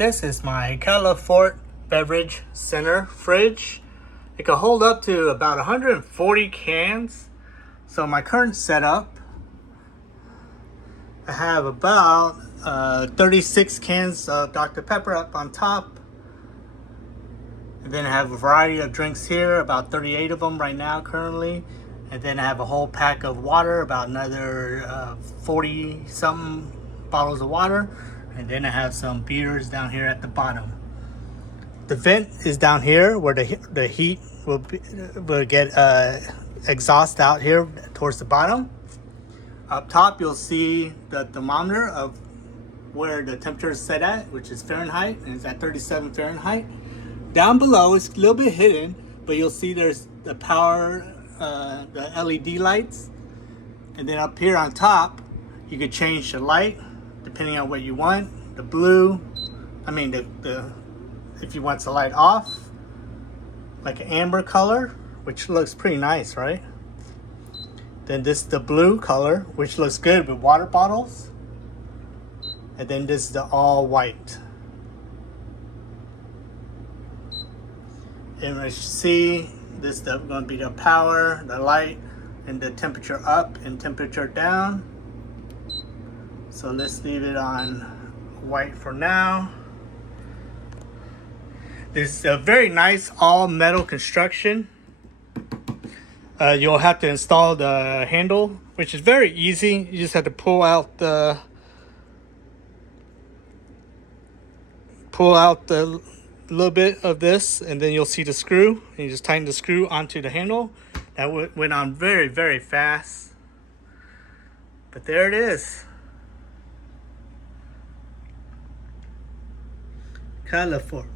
This is my California Beverage Center fridge. It can hold up to about 140 cans. So my current setup, I have about 36 cans of Dr. Pepper up on top. And then I have a variety of drinks here, about 38 of them right now currently. And then I have a whole pack of water, about another 40 something bottles of water. And then I have some beers down here at the bottom. The vent is down here where the heat will get exhaust out here towards the bottom. Up top you'll see the thermometer of where the temperature is set at, which is Fahrenheit, and it's at 37 Fahrenheit. Down below it's a little bit hidden, but you'll see there's the power, the LED lights. And then up here on top you could change the light depending on what you want. The blue, if you want the light off, like an amber color, which looks pretty nice, right? Then this is the blue color, which looks good with water bottles. And then this is the all white. And as you see, this is going to be the power, the light, and the temperature up and temperature down. So let's leave it on white for now. This is a very nice all metal construction. You'll have to install the handle, which is very easy. You just have to pull out the little bit of this, and then you'll see the screw, and you just tighten the screw onto the handle. That went on very, very fast. But there it is. California.